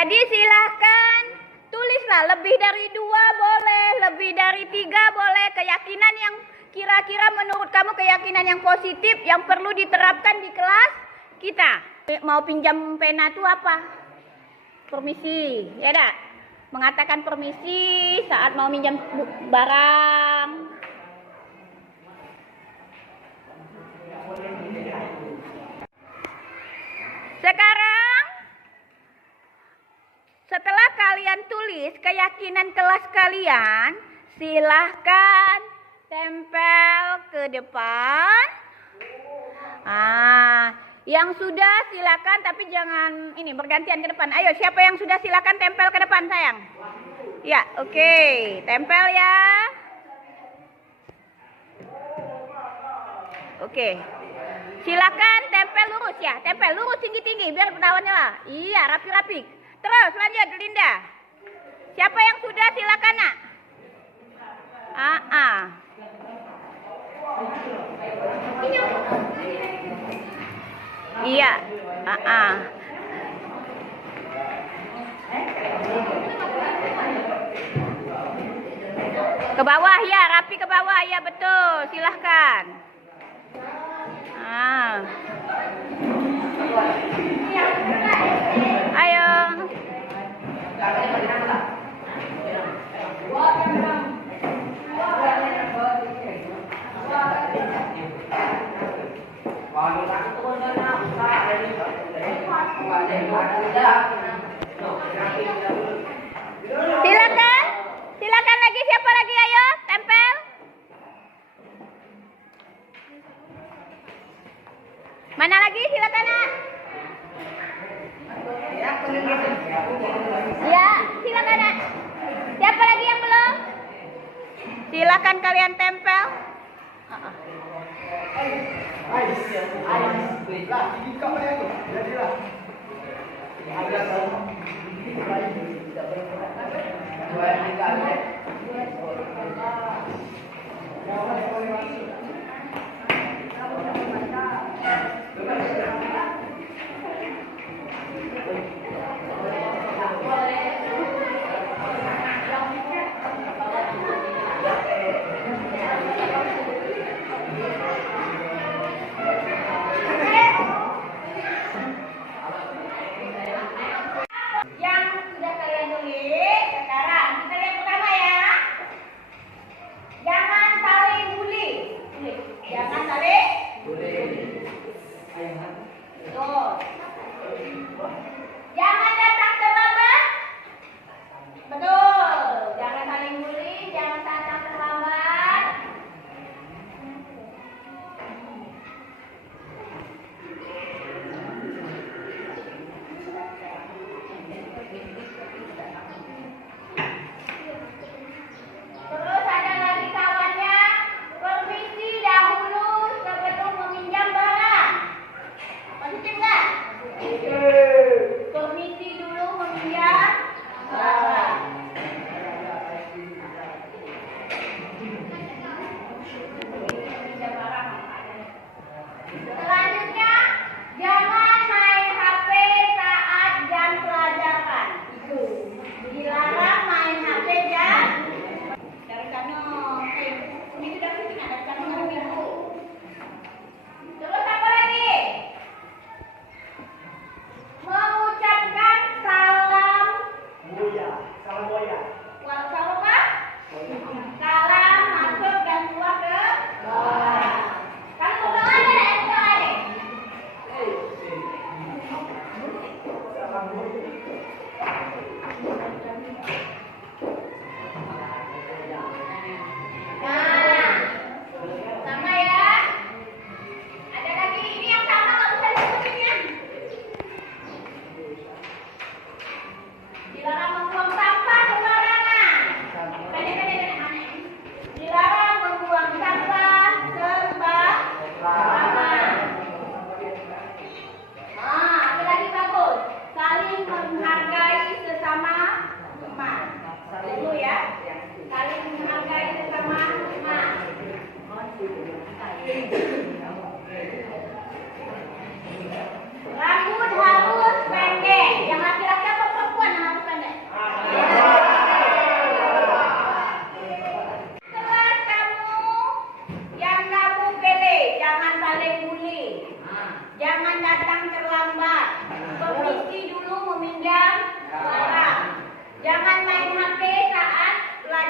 Jadi silahkan tulislah, lebih dari 2 boleh, lebih dari 3 boleh. Keyakinan yang kira-kira menurut kamu keyakinan yang positif yang perlu diterapkan di kelas kita. Mau pinjam pena itu apa? Permisi, ya dak? Mengatakan permisi saat mau minjam barang. Sekarang setelah kalian tulis keyakinan kelas kalian, silahkan tempel ke depan. Yang sudah silakan, tapi jangan ini bergantian ke depan. Ayo, siapa yang sudah silakan tempel ke depan, sayang. Ya, oke. Tempel ya. Oke. Silakan tempel lurus ya. Tempel lurus tinggi-tinggi biar lawannya lah. Iya, rapi-rapi. Terus lanjut, Linda. Siapa yang sudah silakan, Nak. Iya. Ke bawah ya, rapi ke bawah ya, betul. Silahkan. Ayo. Silakan. Silakan lagi, siapa lagi, ayo tempel. Mana lagi, silakan, Nak. Ya, silakan, Nak. Siapa lagi yang belum? Silakan kalian tempel. Jangan datang terlambat. Betul. Jangan saling bully, jangan datang terlambat.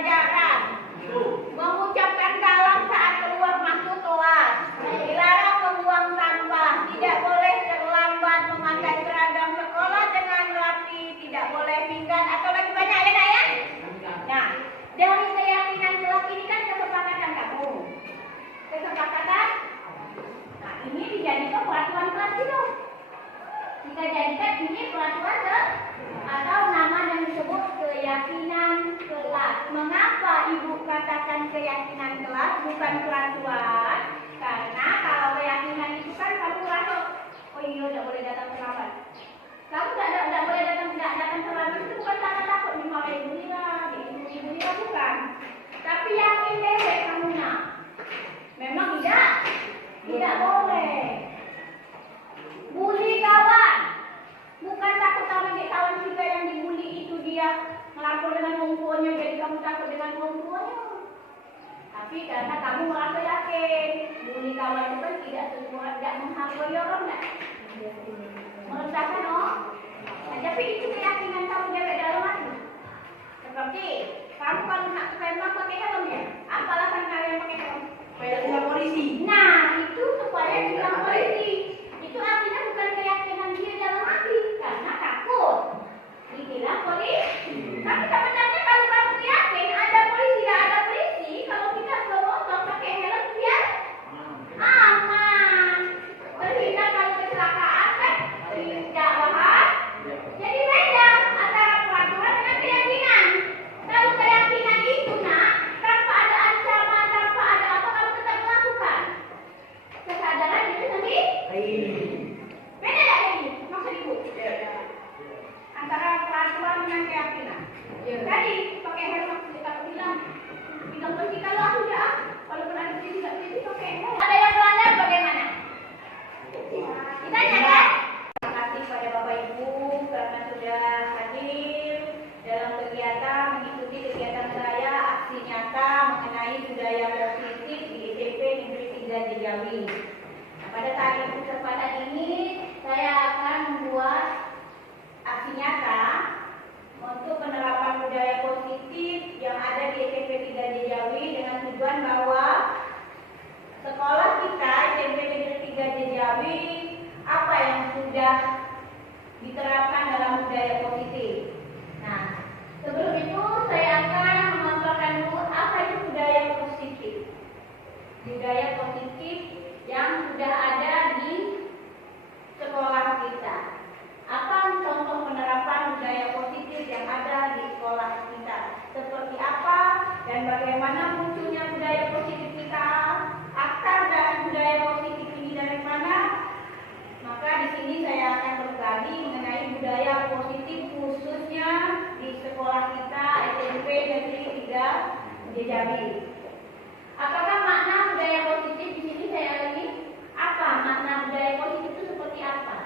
pembelajaran. Mengucapkan salam saat keluar masuk kelas. Dilarang membuang sampah. Tidak boleh terlambat memakai seragam sekolah dengan rapi. Tidak boleh minggat atau lagi banyak ya nak ya. Nah, dari keyakinan kelas ini kan kesepakatan kamu. Kesepakatan. Nah, ini dijadikan peraturan kelas itu. Kita jadikan ini peraturan atau nama yang disebut keyakinan kelas. Mengapa ibu katakan keyakinan kelas bukan peraturan? Karena kalau keyakinan itu kan kamu rasa, oh iya tidak boleh datang terlambat. Kamu tidak boleh datang terlambat itu bukan karena takut dimarahin ibu ini bukan. Tapi yakin deh kamu nak. Memang tidak boleh. Bully kawan. Bukan takut sama kawan kita yang dibully itu dia melapor dengan orang tuanya, jadi kamu takut dengan orang tuanya. Tapi karena kamu merasa yakin, bully kawan itu kan tidak menghargai orang nak. Meresahkan oh. Nah, tapi itu keyakinan kamu jaga dalam hati. Seperti kamu kalau nak tembak pakai helm ya. Apa alasan kalian pakai helm? Supaya tidak polisi. Nah, itu supaya tidak polisi. Itu artinya bukan keyakinan dia dalam hati, karena takut dibilang polisi. Tapi sebenarnya kalau kamu yakin ada polisi, tidak ada polisi, kalau kita bermotor pakai helm biar aman. Terhindar kalau kecelakaan kan tidak bahaya. Jadi beda antara peraturan dengan keyakinan. Kalau keyakinan itu nak, tanpa ada ancaman, tanpa ada apa, kamu tetap melakukan. Kesadaran diri sendiri. Beda tak ini? Maksud ibu? Antara peraturan dengan keyakinan. Tadi pakai helm kita bilang polisi kalau aku dah, walaupun ada polisi tidak polisi pakai helm. Ada yang melanggar bagaimana? Ditanya kan? Terima kasih pada Bapak Ibu karena sudah hadir dalam kegiatan mengikuti kegiatan saya aksi nyata mengenai budaya positif di SMP Negeri 3 Jambi. Pada saat kesempatan ini saya akan membuat aksi nyata untuk penerapan budaya positif yang ada di SMP 3 Jambi dengan tujuan bahwa sekolah kita SMP Negeri 3 Jambi apa yang sudah diterapkan dalam budaya positif. Nah, sebelum itu saya akan memaparkan dulu apa itu budaya positif. Budaya positif yang sudah ada di sekolah kita. Apa contoh penerapan budaya positif yang ada di sekolah kita? Seperti apa dan bagaimana munculnya budaya positif kita? Akar dari budaya positif ini dari mana? Maka di sini saya akan berbagi mengenai budaya positif khususnya di sekolah kita SMP Negeri 3 Jambi. Apakah makna budaya positif di sini saya lagi? Apa makna budaya positif itu seperti apa?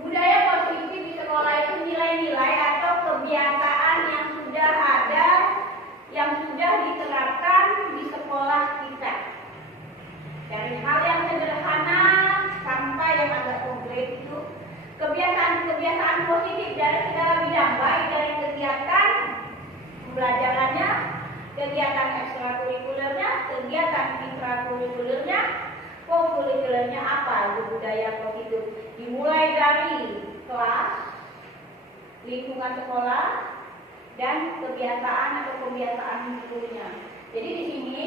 Budaya positif di sekolah itu nilai-nilai atau kebiasaan yang sudah ada, yang sudah diterapkan di sekolah kita. Dari hal yang sederhana sampai yang agak kompleks itu kebiasaan-kebiasaan positif dari segala bidang, baik dari kegiatan pembelajarannya, kegiatan ekstrakurikulernya, kegiatan intrakurikulernya, kokurikulernya apa itu budaya positif. Dimulai dari kelas, lingkungan sekolah, dan kebiasaan atau kebiasaan hidupnya. Jadi di sini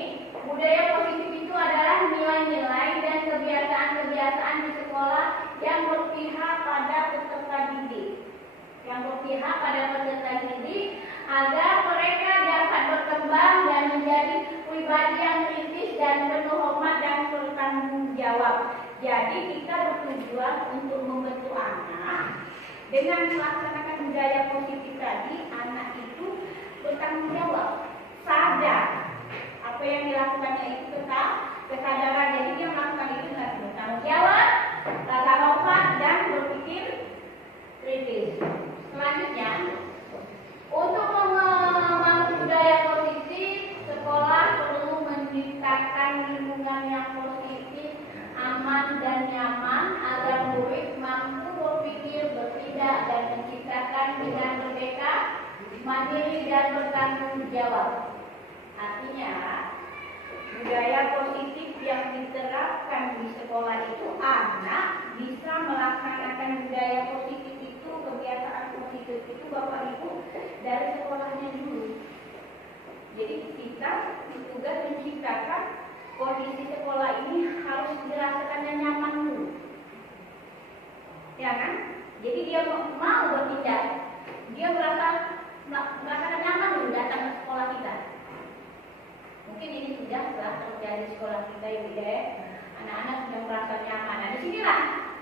budaya positif itu adalah nilai-nilai dan kebiasaan-kebiasaan di sekolah yang berpihak pada peserta didik, agar mereka dapat berkembang dan menjadi pribadi yang kritis dan penuh hormat dan bertanggung jawab. Jadi kita bertujuan untuk membentuk anak dengan melaksanakan budaya positif tadi, anak itu bertanggung jawab, sadar apa yang dilakukannya itu tentang kesadaran. Jadi dia melakukan itu dengan bertanggung jawab, rasa hormat dan berpikir kritis. Selanjutnya, untuk membangun budaya positif, sekolah perlu menciptakan lingkungan yang positif, aman dan nyaman agar murid mampu berpikir, bertindak dan menciptakan dengan merdeka mandiri dan bertanggung jawab. Artinya, budaya positif yang diterapkan di sekolah itu anak bisa melaksanakan budaya positif itu, kebiasaan positif itu Bapak Ibu dari sekolahnya dulu. Jadi kita tugas menciptakan kondisi sekolah ini harus dirasakan dan nyaman dulu. Ya kan? Jadi dia mau berpindah, dia merasakan nyaman dulu datang ke sekolah kita. Mungkin ini sudah terjadi di sekolah kita ya, anak-anak sudah merasa nyaman. Nah, disinilah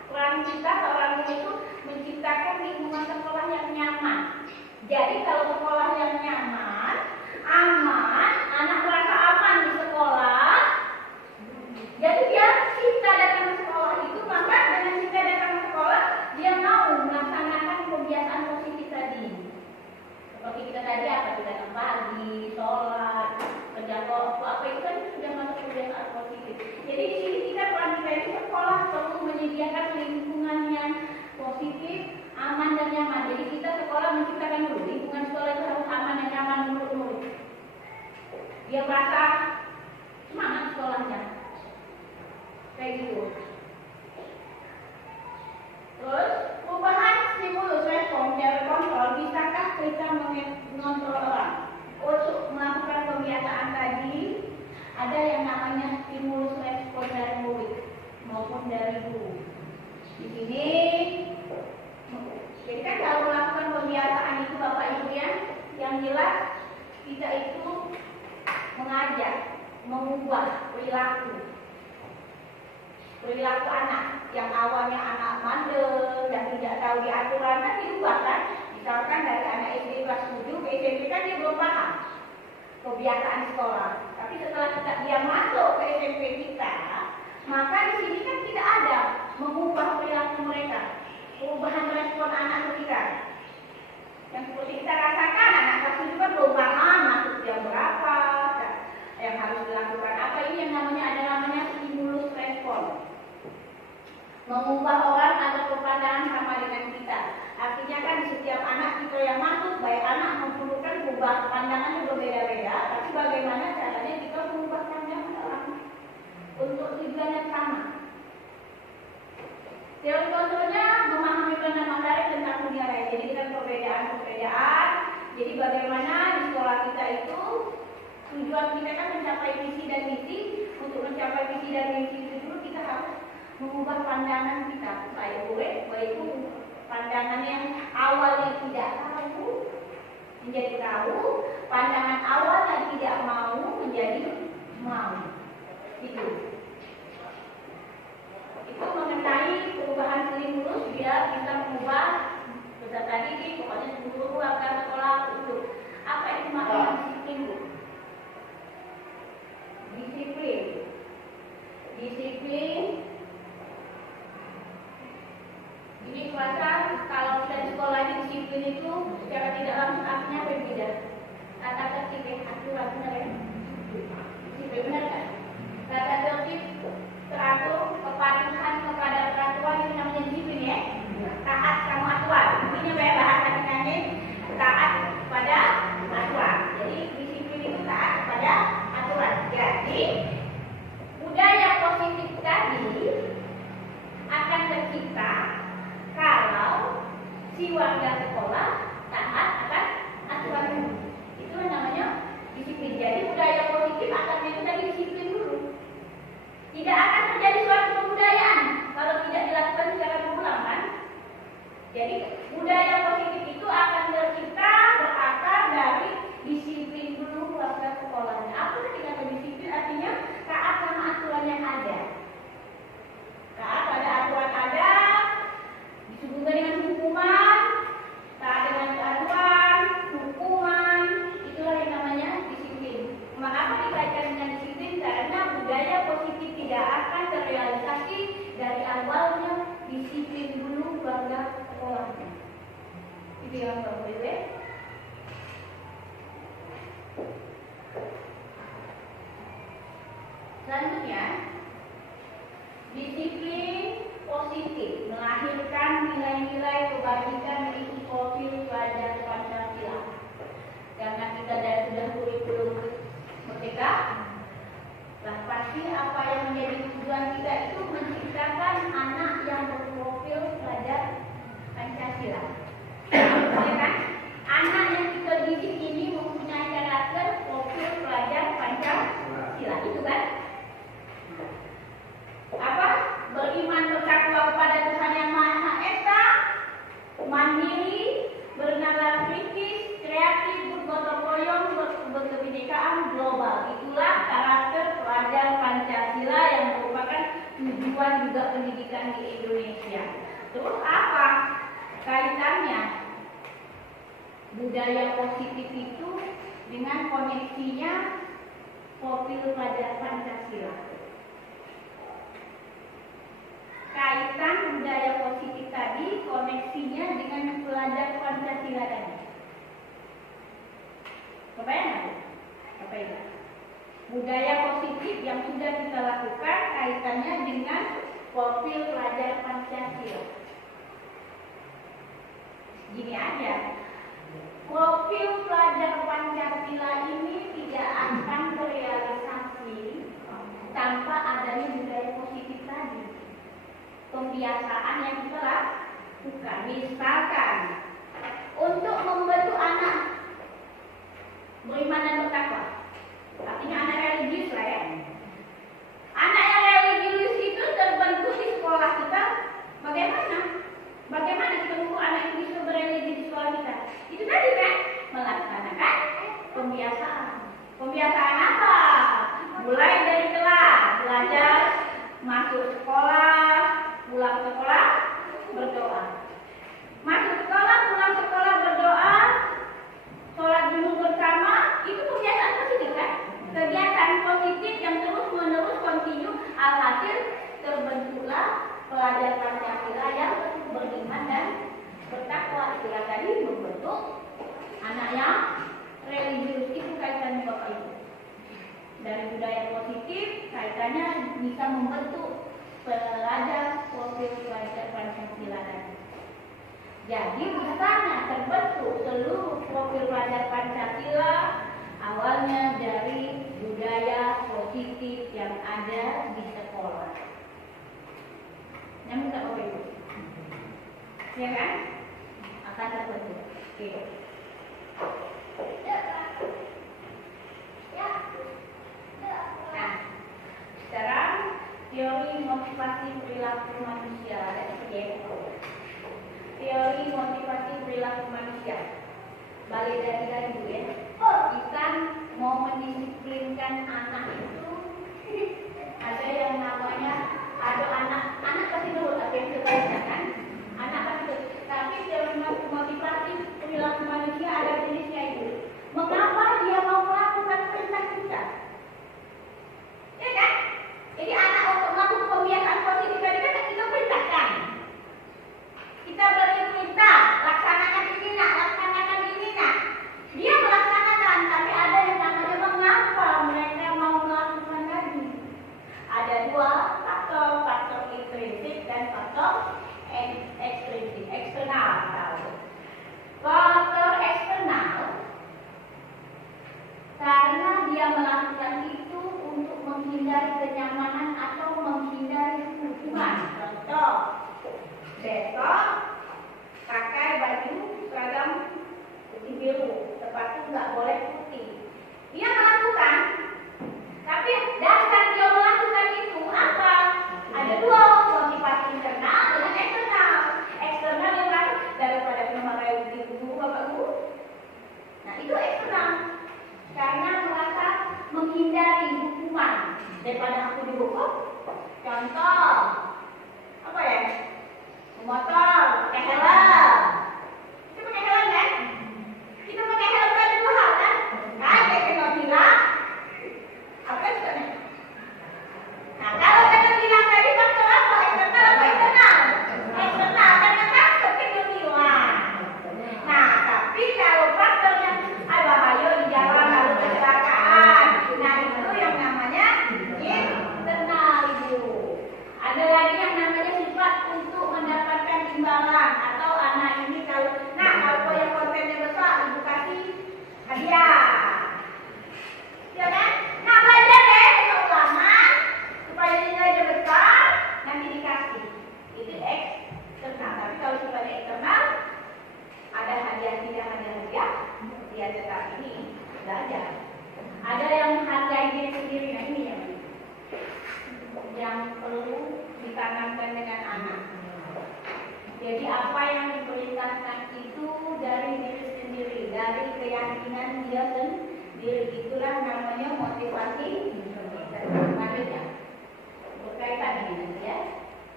peran kita seorang guru itu menciptakan lingkungan sekolah yang nyaman. Jadi kalau sekolah yang nyaman, aman, anak merasa aman di sekolah. Jadi dia cinta datang ke sekolah itu, maka dengan cinta datang ke sekolah dia mau melaksanakan kebiasaan positif tadi. Seperti kita tadi apa, kita datang pagi, sholat, kerja waktu apa itu kan sudah masuk kebiasaan positif. Jadi di sini kita peran kita itu sekolah perlu menyediakan lingkungan yang positif, aman dan nyaman. Jadi kita sekolah menciptakan dulu lingkungan sekolah itu harus aman dan nyaman menurut murid. Dia merasa semangat sekolahnya, kayak gitu. Terus perubahan stimulus respon dari kontrol, bisakah kita mengontrol orang? Untuk melakukan kebiasaan tadi ada yang namanya stimulus respon dari murid maupun dari guru. Di sini, jadi kan kalau melakukan kebiasaan itu Bapak Ibu ya, yang jelas kita itu mengajak, mengubah perilaku anak yang awalnya anak mandel dan tidak tahu diaturan kan diubah kan. Misalkan dari anak SD kelas 7 ke SMP kan dia belum paham kebiasaan sekolah. Tapi setelah dia masuk ke SMP kita, maka di sini kan tidak ada mengubah perilaku mereka, perubahan respon anak ketika. Yang seperti kita rasakan anak kelas 7 kan belum paham masuk jam berapa, yang harus dilakukan apa, ini yang namanya stimulus respon. Mengubah orang agar berpandangan sama dengan kita. Artinya kan di setiap anak kita yang masuk, baik anak maupun bukan, berubah pandangannya berbeda-beda. Tapi bagaimana caranya kita mengubah pandangan orang untuk tujuan yang sama. Teori contohnya memahami pandangan materi tentang dunia lain. Jadi dengan perbedaan. Jadi bagaimana di sekolah kita itu tujuan kita kan mencapai visi dan misi. Untuk mencapai visi dan misi itu dulu kita harus mengubah pandangan kita supaya boleh, baik pandangan yang awalnya tidak tahu menjadi tahu, pandangan awal yang tidak mau menjadi mau. Itu mengenai perubahan stimulus, dia bisa mengubah sudah tadi pokoknya seluruh warga sekolah untuk apa itu makna disiplin. Ini kelasnya kalau kita di sekolah ini disiplin itu secara tidak langsung artinya berbeda. Tata tertib, aturan, benar ya? Disiplin, benar kan? Tata tertib, teratur, kepatuhan kepada peraturan, ini namanya disiplin ya. Taat sama aturan. Intinya bahasa kita taat pada aturan. Jadi disiplin itu taat pada aturan. Jadi budaya positif tadi akan tercipta kalau si warga sekolah taat akan aturan dulu. Itu namanya disiplin. Jadi budaya positif akan menjadi disiplin dulu. Tidak akan terjadi suatu kebudayaan kalau tidak dilakukan secara berulang kan. Jadi budaya positif itu akan tercipta berakar dari disiplin dulu warga sekolahnya. Apa sih kata disiplin? Artinya taat sama aturan yang ada. Taat pada aturan ada, disebutkan dengan hukuman, taat dengan aturan, hukuman, itulah yang namanya disiplin. Mengapa dikaitkan dengan disiplin? Karena budaya positif tidak akan terrealisasi dari awalnya disiplin dulu warga sekolahnya. Itu yang berbeda. Selanjutnya, disiplin positif melahirkan nilai-nilai kebajikan yaitu profil pelajar Pancasila. dipegang di Indonesia. Terus apa kaitannya budaya positif itu dengan koneksinya profil pelajar Pancasila? Kaitan budaya positif tadi, koneksinya dengan pelajar Pancasila tadi. Kebayang nggak? Kebayang. Budaya positif yang sudah kita lakukan kaitannya dengan profil pelajar Pancasila. Gini aja, profil pelajar Pancasila ini tidak akan terrealisasi tanpa adanya budaya positif tadi. Pembiasaan yang kita lakukan, misalkan untuk membentuk anak beriman dan bertakwa, artinya anak religius lah ya. Anak yang religius itu terbentuk di sekolah kita. Bagaimana? Bagaimana kita mengukur anak yang bisa berreligi di sekolah kita? Itu tadi kan, melaksanakan pembiasaan. Pembiasaan apa? Mulai dari kelas, belajar, masuk sekolah, pulang sekolah, berdoa. Masuk sekolah, pulang sekolah, berdoa, sholat dulu bersama, itu kebiasaan positif kan? Kegiatan positif yang terus menerus kontinu, alhasil terbentuklah pelajar Pancasila yang beriman dan bertakwa. Itulah tadi membentuk anak yang religius. Itu kaitannya Bapak Ibu. Dari budaya positif kaitannya bisa membentuk pelajar profil pelajar Pancasila tadi. Jadi misalnya terbentuk seluruh profil pelajar Pancasila awalnya dari budaya positif yang ada di sekolah. Yang minta Bapak Ibu, ya kan? Akan terbentuk. Oke. Nah, sekarang teori motivasi perilaku manusia ada seperti itu. Teori motivasi perilaku manusia. Balik dari dulu ya. Kita mau mendisiplinkan anak itu ada yang namanya anak pasti nurut apa yang kita kan. Anak pasti nurut. Tapi teori motivasi perilaku manusia ada jenisnya itu. Mengapa dia mau melakukan perintah kita? Ya kan? Jadi anak untuk melakukan kebiasaan positif tadi kan kita perintahkan. Kita beri perintah, laksanakan ini nak, laksanakan ini nak. Dia melaksanakan, tapi ada yang namanya mengapa mereka mau melakukan tadi. Ada dua faktor, faktor intrinsik dan faktor ekstrinsik, eksternal. Faktor eksternal karena dia melakukan itu untuk menghindari kenyamanan atau menghindari hukuman. Contoh, besok pakai baju seragam putih biru, sepatu nggak boleh putih. Dia melakukan, tapi dasar dia melakukan itu apa? Ada dua, motivasi internal dan eksternal. Eksternal yang lain daripada memakai putih biru Bapak Ibu. Nah itu eksternal. Karena merasa menghindari hukuman daripada aku dihukum. Contoh apa ya? Motor, pakai helm. Kita pakai helm kan? Kita pakai helm kan dua hal kan? Kayak kita bilang apa sebenarnya? Nah kalau kita bilang tadi faktor apa? Eksternal apa internal? Eksternal karena takut kita bilang. Nah tapi kalau faktornya bahaya di jalan lalu kecelakaan, nah itu yang namanya internal Ibu. Ada lagi yang namanya sifat untuk mendapatkan imbalan atau anak ini kalau yang kontennya besar Ibu kasih hadiah, ya kan? Nah belajar deh ulangan supaya nilainya besar nanti dikasih. Itu eksternal. Tapi kalau sifatnya internal ada hadiah dia tetap ini belajar. Ada yang hargai diri sendiri, nah ini yang perlu ditanamkan dengan anak. Jadi apa yang diperintahkan itu dari diri sendiri, dari keyakinan dia sendiri. Itulah namanya motivasi. Selanjutnya berkaitan ini nanti ya.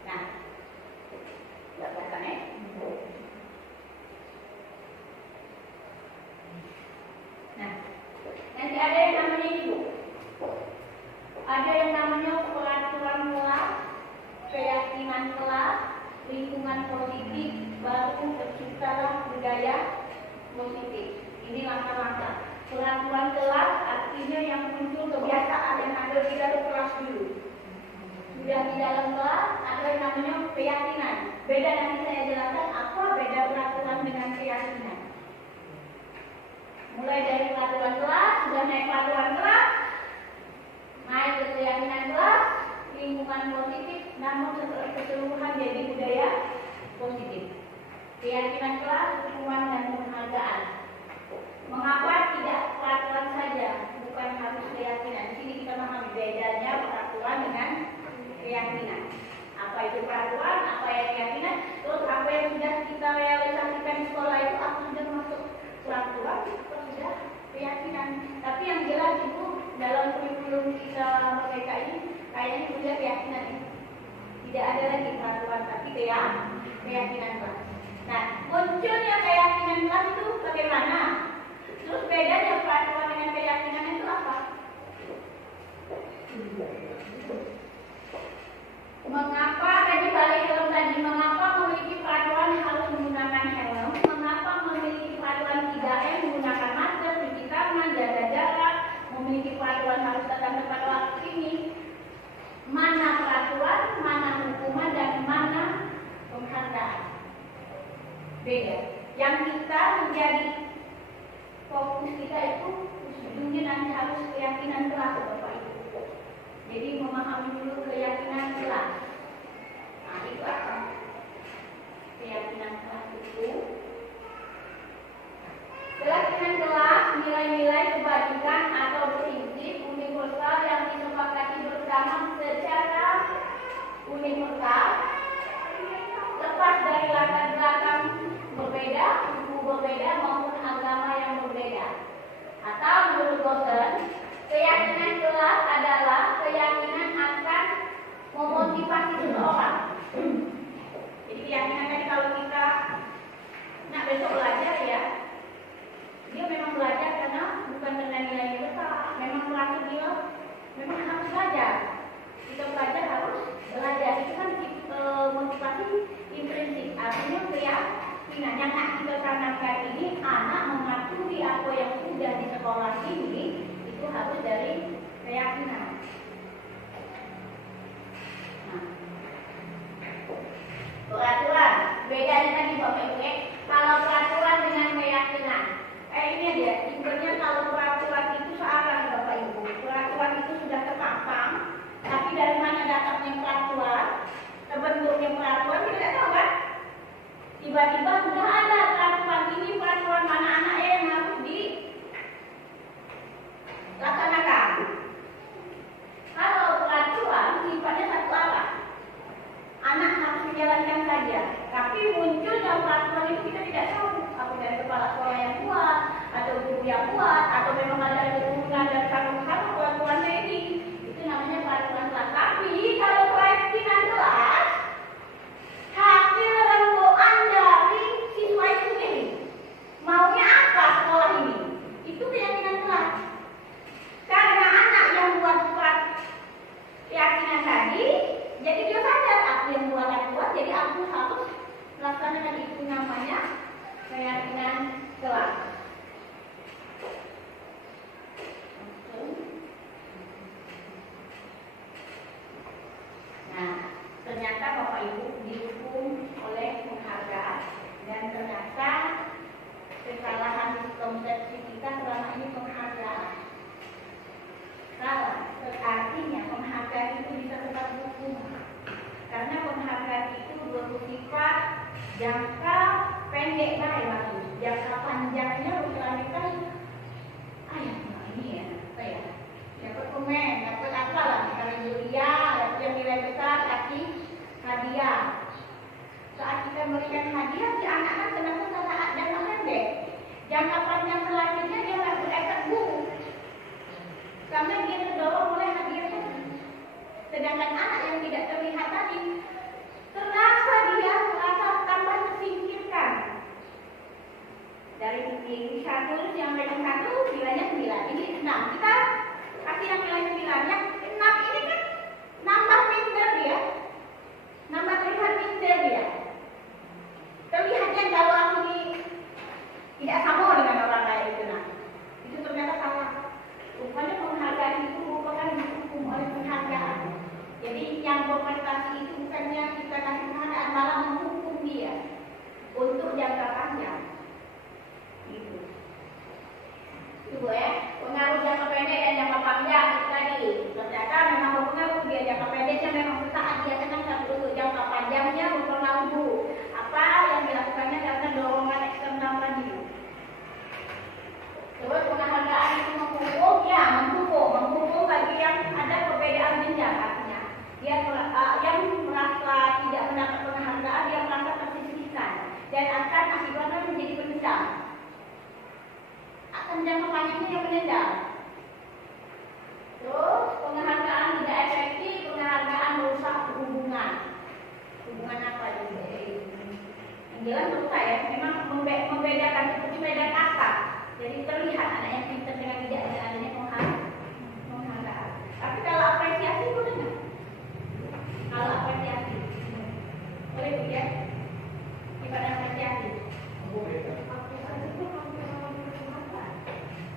Nah ada yang namanya itu. Ada yang namanya peraturan kelas, keyakinan kelas, lingkungan positif, baru terciptalah budaya positif. Ini langkah-langkah. Peraturan kelas artinya yang muncul kebiasaan yang ada di dalam kelas dulu. Sudah di dalam kelas ada yang namanya keyakinan. Beda, nanti saya jelaskan apa beda peraturan dengan keyakinan. Mulai dari peraturan kelas, sudah naik peraturan kelas, naik ke keyakinan kelas, lingkungan positif, namun setelah keseluruhan jadi budaya positif. Keyakinan kelas, hukuman dan penghargaan. Mengapa tidak peraturan saja, bukan harus keyakinan? Di sini kita memahami bedanya peraturan dengan keyakinan. Apa itu peraturan, apa yang keyakinan, terus apa yang sudah kita realisasikan di sekolah itu apa sudah masuk peraturan, apa sudah keyakinan. Tapi yang jelas itu dalam kurikulum kita mereka ini kayaknya sudah keyakinan itu. Tidak ada lagi peraturan, tapi keyakinan kelas. Nah, munculnya keyakinan kelas itu bagaimana? Terus bedanya peraturan dengan keyakinan itu apa? Mengapa tadi balik ke tadi, mengapa memiliki peraturan harus menggunakan helm? Mengapa memiliki peraturan 3M menggunakan masker, cuci tangan, jaga jarak, memiliki peraturan harus datang tepat waktu ini? Mana peraturan, mana hukuman, dan mana penghargaan? Beda. Yang kita menjadi fokus kita itu ujungnya nanti harus keyakinan kelas, Bapak Ibu. Jadi memahami dulu keyakinan kelas. Nah, itu apa? Keyakinan kelas itu keyakinan kelas nilai-nilai kebajikan atau prinsip universal yang disepakati bersama secara universal, lepas dari latar belakang berbeda, suku berbeda maupun agama yang berbeda. Atau menurut dosen, keyakinan kelas adalah keyakinan akan memotivasi seseorang. Jadi keyakinan kan kalau kita nak besok belajar ya, dia memang belajar karena bukan karena nilainya besar, memang merasa dia memang harus belajar. Kita belajar harus belajar, itu kan motivasi intrinsik, artinya keyakinan yang kita tanamkan ini anak mematuhi apa yang sudah di sekolah ini itu harus dari keyakinan. Nah, peraturan bedanya tadi Bapak Ibu, kalau peraturan dengan keyakinan, ini dia simpelnya. Kalau peraturan itu searah Bapak Ibu, peraturan itu sudah terpampang, tapi dari mana datangnya peraturan, terbentuknya peraturan kita tidak tahu kan? Tiba-tiba sudah ada peraturan ini, peraturan mana anaknya yang harus dilaksanakan. Kalau peraturan sifatnya satu arah, anak harus menjalankan saja. Tapi munculnya peraturan itu kita tidak tahu, apa dari kepala sekolah yang kuat, atau guru yang kuat, atau memang ada keturunan dan satu-satu peraturannya ini. Itu namanya peraturan kelas. Tapi kalau keyakinan kelas, hasil rembukan dari siswa itu sendiri. Maunya apa sekolah ini? Itu keyakinan kelas. Karena anak yang buat surat keyakinan tadi, jadi dia sadar aku yang buat yang kuat, jadi aku harus melaksanakan itu, namanya keyakinan kelas. Nah, ternyata Bapak Ibu didukung oleh penghargaan, dan ternyata kesalahan konsepsi kita selama ini penghargaan. Salah, artinya penghargaan itu bisa tetap hukum, karena penghargaan itu bersifat jangka pendek maksud. Jangka panjangnya berkelanjutan. Ini ya, saya dapat komen, dapat apa lah, misalnya Julia, dapat yang nilai besar, kasih hadiah. Saat kita memberikan hadiah, si anak kan kenapa saat jangka pendek. Jangka panjang selanjutnya dia nggak berefek buruk, karena dia terdorong oleh hadiah tadi. Sedangkan anak yang tidak terlihat tadi, terasa dia merasa tambah tersingkirkan. Dari yang satu yang pegang satu nilainya 9. Ini 6. Kita kasih yang nilai 9. Yang 6 ini kan nambah minder dia. Nambah terlihat minder dia. Terlihatnya kalau aku tidak sama dengan orang lain itu nah. Itu ternyata salah. Rupanya penghargaan itu merupakan dihukum oleh penghargaan. Jadi yang berprestasi itu bukannya kita kasih penghargaan, malah menghukum dia untuk jangka panjang. Gitu. Itu ya, pengaruh jangka pendek dan jangka panjang itu tadi. Ternyata memang berpengaruh dia jangka pendeknya memang sesaat dia senang, tapi untuk jangka panjangnya mempengaruhi apa yang dilakukannya karena dorongan eksternal tadi. Terus penghargaan itu menghukum, ya menghukum bagi yang ada perbedaan jenjang artinya. Dia yang merasa tidak mendapat penghargaan, dia merasa tersisihkan dan akan akibatnya menjadi pendendam. Akan jangka panjangnya yang pendendam. Terus penghargaan tidak efektif, penghargaan merusak hubungan. Hubungan apa juga? Yang jelas menurut saya memang membedakan seperti beda kasta. Jadi terlihat anak yang pintar dengan tidak ada adanya penghargaan. Tapi kalau apresiasi itu benar. Kalau apresiasi, boleh bu ya? Ibadah apresiasi.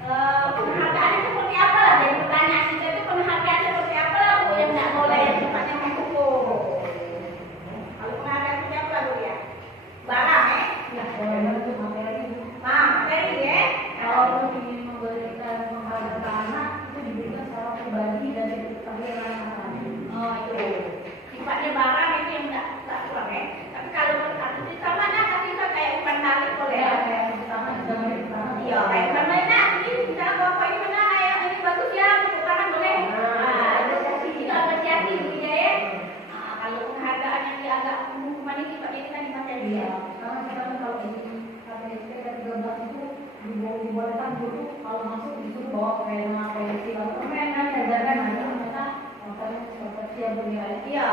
Penghargaan itu seperti apa lah? Jadi pertanyaan kita itu penghargaan seperti apa lah bu yang nggak boleh yang sifatnya menghukum? Kalau penghargaan seperti apa bu ya? Barang ya? Materi ya? Kalau ingin memberikan penghargaan anak itu diberikan secara pribadi dan diketahui oleh anak. Oh itu sifatnya barang itu yang tidak kurang ya. Tapi kalau arti sama nak kasih saya kayak umpan balik boleh ya? Kayak pertama juga Iya kayak umpan balik nak. Ini misalnya bapak ini mana yang ini bagus ya, tepuk tangan boleh? Apresiasi itu apresiasi gitu ya. Kalau penghargaan yang dia agak hukuman ini sifatnya kita di materi ya. Karena sekarang kalau di KPSP ke-13 itu dibolehkan dulu kalau masuk disuruh bawa pena, pensil, atau pena jajaran aja ternyata makanya seperti yang bernilai. Iya,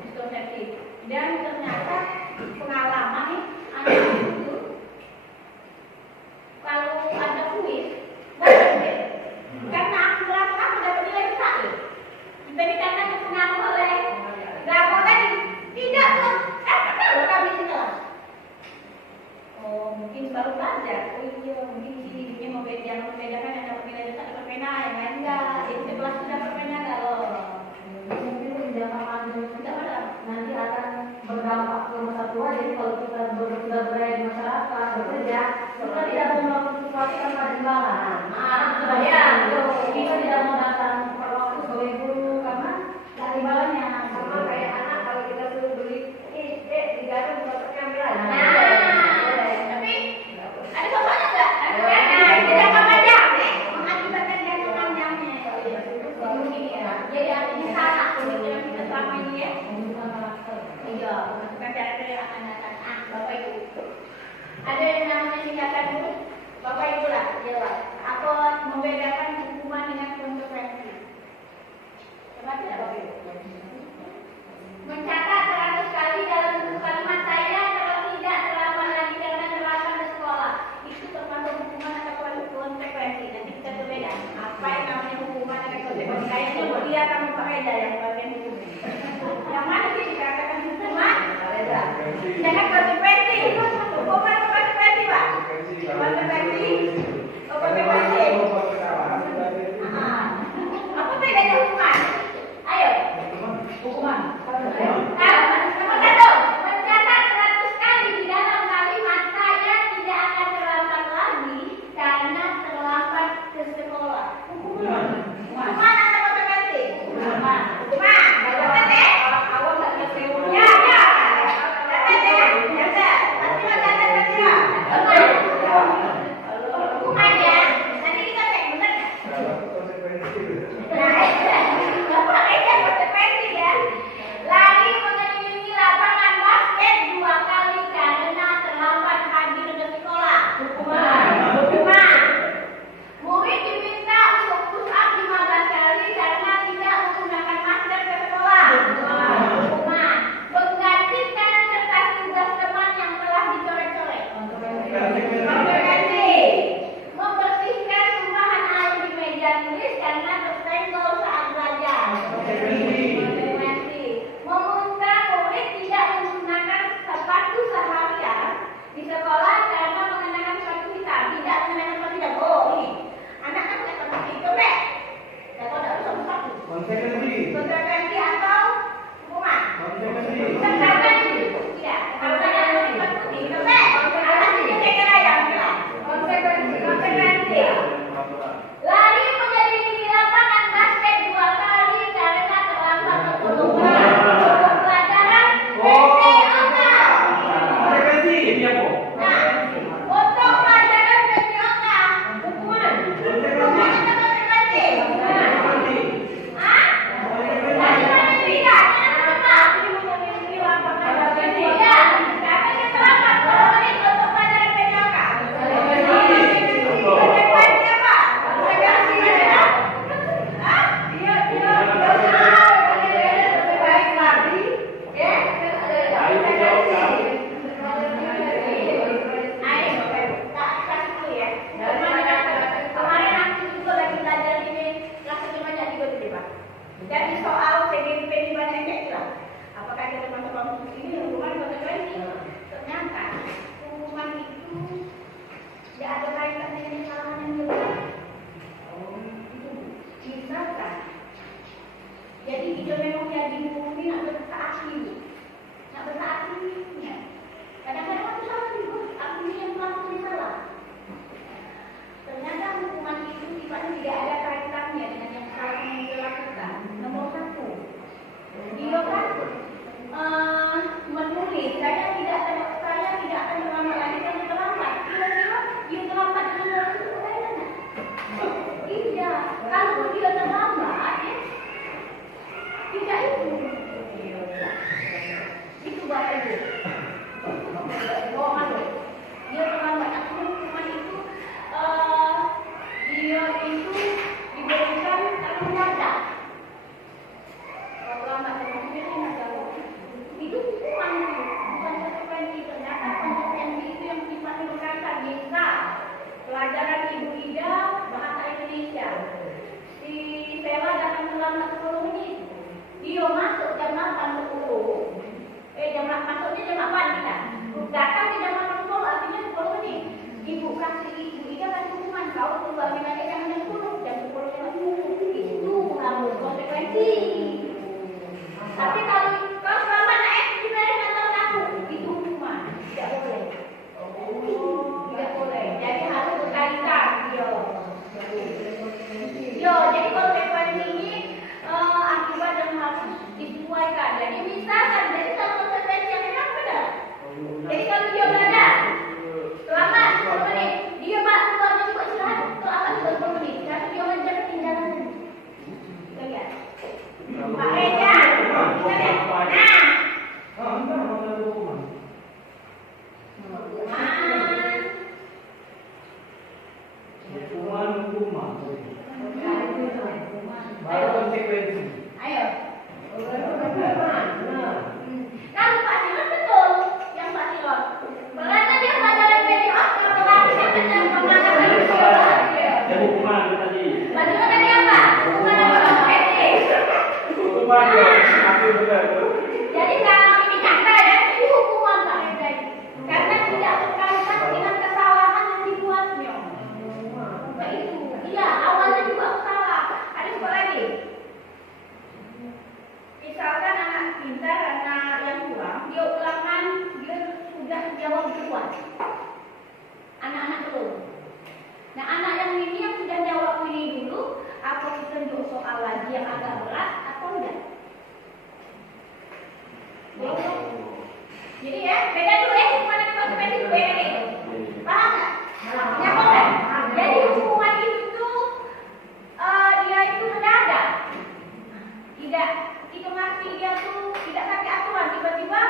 distorsi. Dan ternyata pengalaman nih anak itu kalau ada kuis bagus deh. Karena aku melakukan dapat nilai besar nih. Jadi karena terpengaruh oleh rapor tadi tidak tuh, betul kami di kelas. Oh mungkin baru belajar. Oh iya mungkin ini membedakan yang dapat nilai besar dapat pena, yang lain enggak. Jadi sebelah sudah dapat pena enggak loh. Mungkin jangka panjang nanti akan berdampak ke masa tua. Jadi kalau kita sudah berada 10 menit. Dia masuk jam 8.10. Masuknya jam 8 kita. Datang di jam 8.10 artinya 10 menit. Ibu kasih ibu Ida kan hukuman kau keluar di balik jam 10 jam 10 jam 10 itu harus konsekuensi. Tapi kalau selama naik di balik kantor aku itu hukuman tidak boleh. Tidak boleh. Jadi harus berkaitan. Jadi konsekuensi ini akibat yang harus disesuaikan. Jadi misalkan jadi kalau konsekuensi yang memang benar. Jadi kalau dia belajar selama 10 menit, dia keluarnya juga istirahat selama 10 menit. Tapi dia menjaga ketinggalan. Lihat. Pak Reza, kita lihat. Hukuman. Baru konsekuensi. Ayo. Kalau Pak Silon betul, yang Pak Silon. Karena dia pelajaran video, pelajaran benar pengalaman video. Ya hukuman tadi. Pak Silon tadi apa? Hukuman apa? Hukuman ya, benar. Jadi kalau ini kata ya, ini hukuman Pak Reza. Karena tidak berkaitan dengan kesalahan yang dibuatnya. Nah itu, iya awalnya juga salah. Ada sekolah lagi. Misalkan anak pintar, anak yang kurang, dia ulangan, dia sudah jawab duluan. Anak-anak belum. Nah anak yang ini yang sudah jawab ini dulu, apa kita tunjuk soal lagi yang agak berat atau enggak? Belum. Jadi ya, beda dulu ya, hukuman dan konsekuensi itu beda nih. Paham nggak? Nyambung nggak? Jadi hukuman itu dia itu mendadak. Tidak itu ngerti dia tuh tidak pakai aturan, tiba-tiba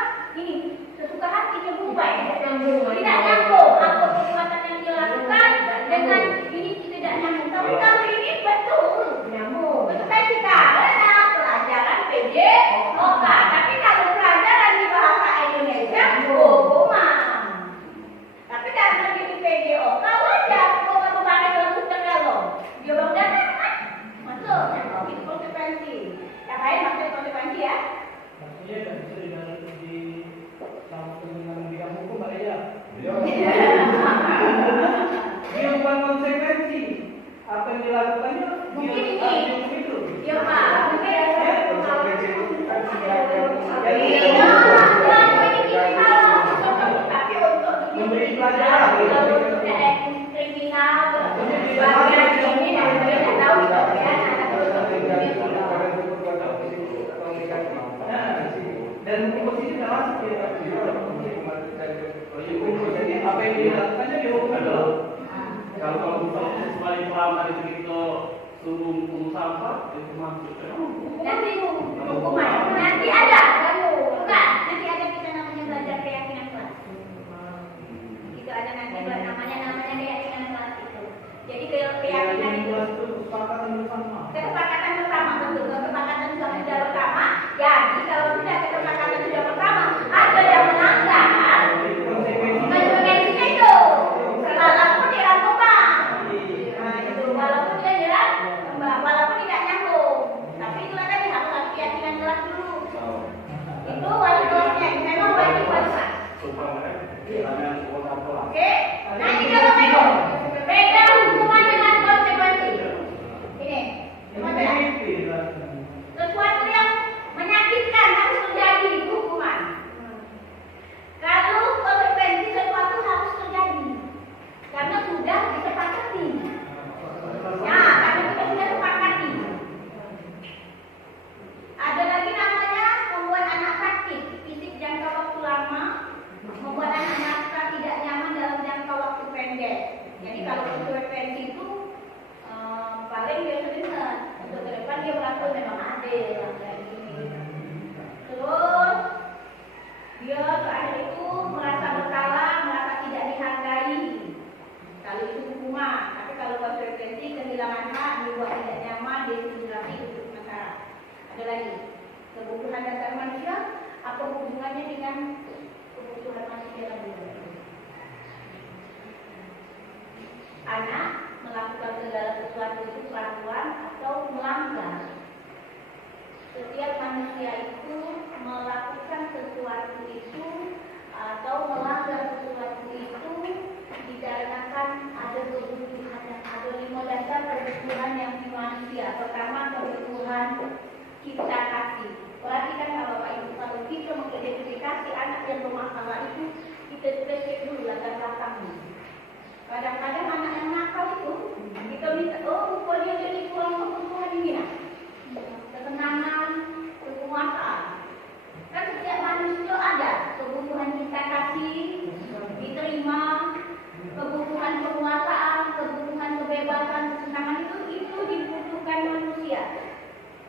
ini sesuka hatinya berubah. Tidak nyambung apa perbuatan yang dia lakukan dengan ini tidak nyambung. Tapi kalau ini betul nyambung. Betul kan kita ada pelajaran PJOK. Tapi kalau pelajaran di bahasa Indonesia hukuman. Tapi karena di PJOK wajar kalau kemarin lalu tergalon. Dia baru datang kan? Masuk, itu konsekuensi. Yang lain maksud konsekuensi ya? Maksudnya dan bisa dicampur dengan bidang hukum Pak Reza. Dia bukan konsekuensi. Apa yang dilakukannya? Mungkin ini. Iya Pak, mungkin. Tapi untuk memberi pelajaran. Kriminal, bagian ini dan tidak tahu ya. Dan hukum positif tidak masuk ya. Jadi apa yang dilakukannya dihukum adalah kalau sesuai paham dari kita suruh hukum sampah itu masuk. Nanti hukuman, nanti ada, bukan? Nanti ada kita namanya belajar keyakinan kelas. Itu ada nanti namanya keyakinan kelas itu. Jadi keyakinan itu kesepakatan bersama, betul. Kesepakatan sudah bersama. Jadi kalau tidak kesepakatan sudah bersama, ada yang melanggar. Konsekuensinya itu, walaupun dirangkupan. Nah itu, walaupun dia jelas, walaupun tidak nyambung. Tapi itu tadi harus keyakinan kelas dulu. Itu wajib kelasnya, memang wajib kelas. Oke, nah ini kalau beda hukuman dengan konsekuensi. Ini, sesuatu yang menyakitkan harus terjadi hukuman. Kalau konsekuensi sesuatu harus terjadi karena sudah disepakati. Ya, karena kita sudah sepakati. Ada lagi namanya membuat anak sakit, fisik jangka waktu lama, membuat anak merasa tidak nyaman dalam jangka waktu pendek. Jadi kalau konsekuensi itu paling dia dengar untuk ke depan dia merasa memang adil kayak gini. Terus dia terakhir itu merasa bersalah, merasa tidak dihargai. Kalau itu hukuman, tapi kalau konsekuensi kehilangan hak, dibuat tidak nyaman, disindirasi untuk sementara. Ada lagi kebutuhan dasar manusia, apa hubungannya dengan kebutuhan manusia tadi? Anak melakukan segala sesuatu itu kelakuan atau melanggar. pembukuan cipta kasih. Perhatikan Bapak Ibu, kalau kita mengidentifikasi anak yang bermasalah itu, kita cek dulu latar belakangnya. Kadang-kadang anak yang nakal itu, kita minta, oh dia jadi kurang kebutuhan ini nak. Ketenangan, kekuasaan. Kan setiap manusia ada kebutuhan cipta kasih, diterima, kebutuhan penguasaan, kebutuhan kebebasan, kesenangan itu dibutuhkan manusia.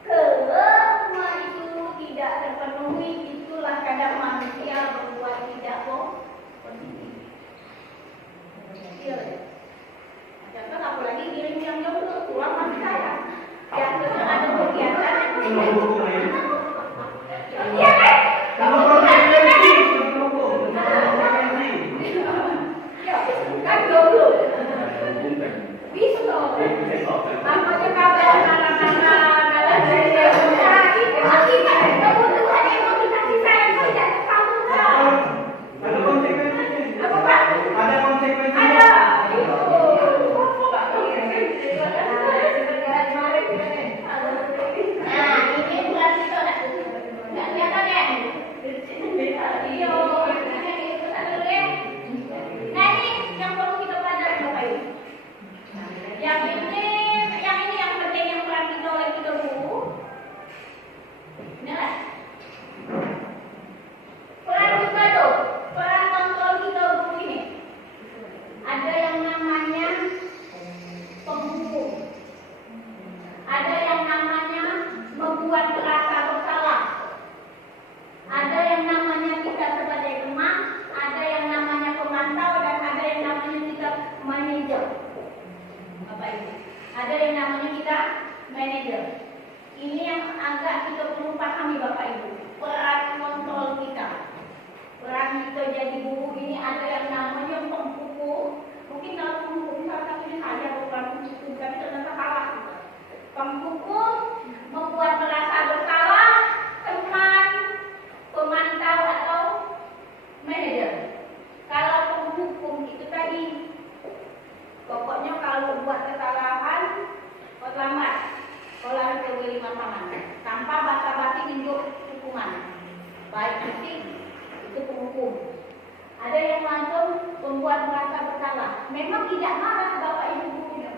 Kalau itu tidak terpenuhi, itulah kadang manusia berbuat tidak positif. Contoh apalagi diri yang jauh pulang masih saya, yang sedang ada kegiatan iya kan? Kan dulu bisa dong. Apa aja kabar anak-anak dari dewasa itu akibat kebutuhan emosi kasih sayang tidak tersalurkan. Ada konsekuensinya. Apa Pak? Ada konsekuensinya. Ada. Nah, ini bulan itu nggak kelihatan ya? Iya, itu satu deh. Nah ini yang perlu kita pelajari Bapak Ibu. Yang ini yang penting yang perlu kita oleh kita dulu. Nah, peran kita tuh, peran kontrol kita dulu ini. Ada yang namanya penghukum. Ada yang namanya membuat merasa bersalah. Ada yang namanya kita sebagai teman, ada yang namanya pemantau, dan ada yang namanya kita manajer. Bapak Ibu, ada yang namanya kita manajer. Ini yang agak kita perlu pahami Bapak Ibu. Peran kontrol kita. Peran kita jadi guru ini ada yang namanya penghukum. Mungkin kalau penghukum salah satunya saya bukan penghukum, tapi ternyata salah. Penghukum, membuat merasa bersalah, teman, pemantau atau manajer. Kalau penghukum itu tadi, pokoknya kalau buat kesalahan, kau lambat, kau lari ke lima tangan, tanpa basa-basi minjuk hukuman. Baik nanti itu penghukum. Ada yang langsung membuat merasa bersalah. Memang tidak marah Bapak Ibu gurunya.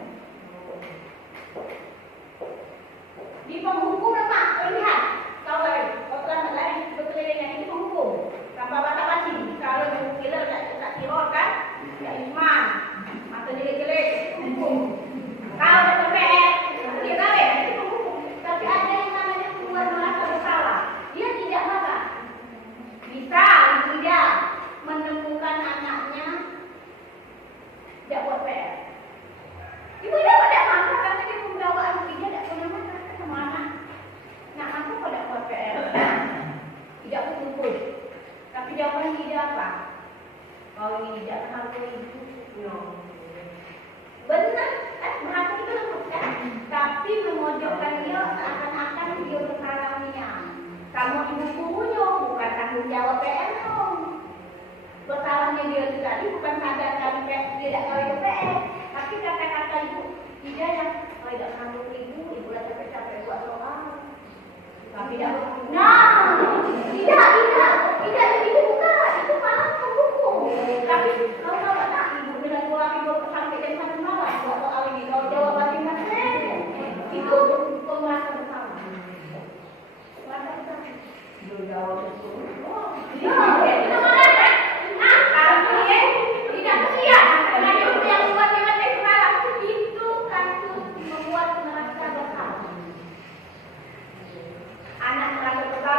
Di penghukum lemak, lihat, kau lambat lari berkeliling ini penghukum. Tanpa basa-basi, kalau guru killer tak tiror kan, ya iman, mata jelek-jelek, hukum. Kalau ada TPS, dia tahu itu penghukum. Tapi ada yang namanya membuat merasa bersalah. Dia tidak marah. Bisa ibu dia menemukan anaknya tidak buat PR. Ibu dia tidak marah karena dia membawa anak dia tidak pernah marah sama anak. Nah aku tidak buat PR. Tidak kumpul. Tapi jawaban dia apa? Kau ini tidak kenal ibu. No. Benar, merasa itu lembut kan? Tapi memojokkan dia seakan-akan dia bersalahnya. Kamu ibu gurunya, bukan tanggung jawab PR dong. Bersalahnya dia itu tadi bukan sadar dari dia tidak tahu itu PR, tapi kata-kata ibu tidak yang tidak sanggup ibu dah capek-capek buat soal. Tapi tidak. Nah, tidak itu bukan, itu malah penghukum. Tapi kau tahu tak ibu dengan pulang ibu sampai jam 1 malam buat soal ini, kau jawab masing-masing. Itu merasa bersalah. Merasa bersalah. Dia jawab betul. Oh, iya, itu mana kan? Nah, kamu ya tidak kesian. Karena yang buat dia bersalah itu kasus membuat merasa bersalah. Anak merasa bersalah.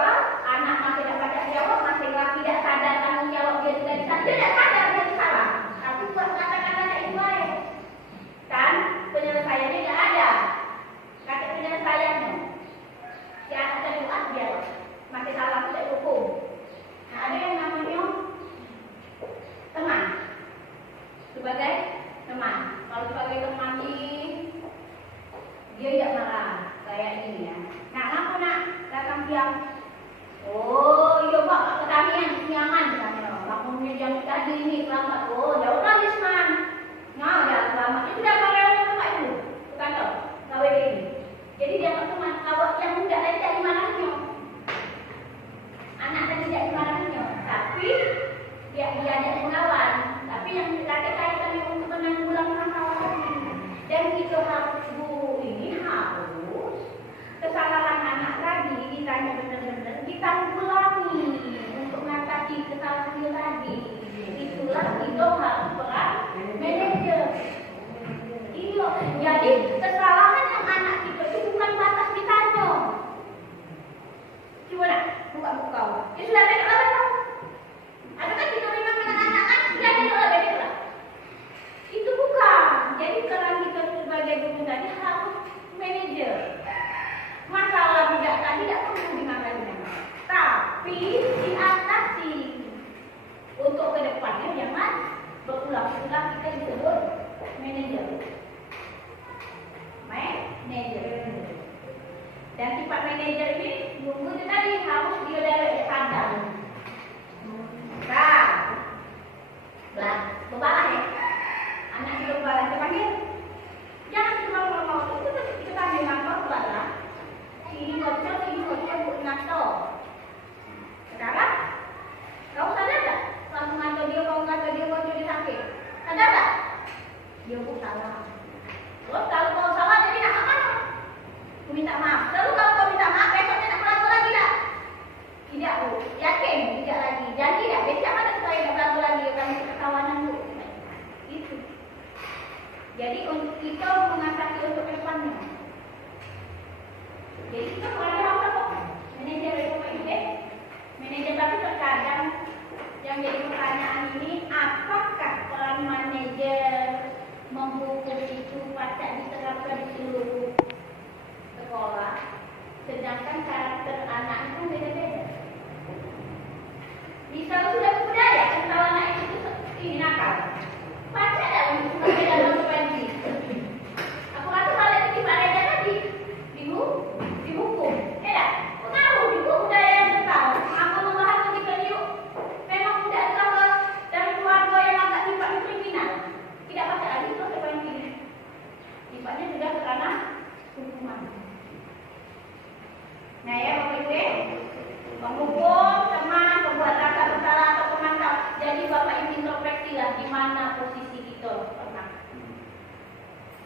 tidak perlu dimarahin. Tapi diatasi. Untuk kedepannya jangan berulang-ulang kita disebut manajer. Dan sifat manajer ini nunggu itu tadi harus dia dari sadar. Bebalah ya. Anak itu bebalah dipanggil. Jangan cuma ngomong itu kita tadi ngomong bebalah. Ini ngocok buat ngaco. Sekarang kau sadar tak? Kamu ngaco dia ngocok dia sakit. Sadar tak? Dia pun salah. Terus kalau kau salah jadi nak apa? Aku minta maaf. Lalu kalau kau minta maaf, besoknya nak melaku lagi tak? Tidak, Bu. Yakin? Tidak lagi. Janji tak? Besok mana saya nak melaku lagi? Kami ketawanan, Bu. Itu. Jadi untuk kita mengatasi untuk ke depannya. Jadi kita mengalami apa kok? Manajer itu manajer tapi terkadang yang jadi pertanyaan ini, apakah peran manajer menghukum itu patut diterapkan di seluruh sekolah, sedangkan karakter anak itu beda-beda. Misal sudah budaya, kalau anak itu ini nakal, baca dalam konsekuensi. Aku rasa hal itu dibaca tadi, dihukum. Tak? Pengaruh juga budaya yang nakal. Aku membahas kita yuk. Memang tidak tahu dari keluarga yang agak sifat kriminal. Tidak baca lagi konsekuensi. Sifatnya sudah ke ranah hukuman. Nah ya Bapak Ibu, menghukum teman pembuat rasa bersalah atau pemantau. Jadi Bapak Ibu introspeksilah di mana posisi kita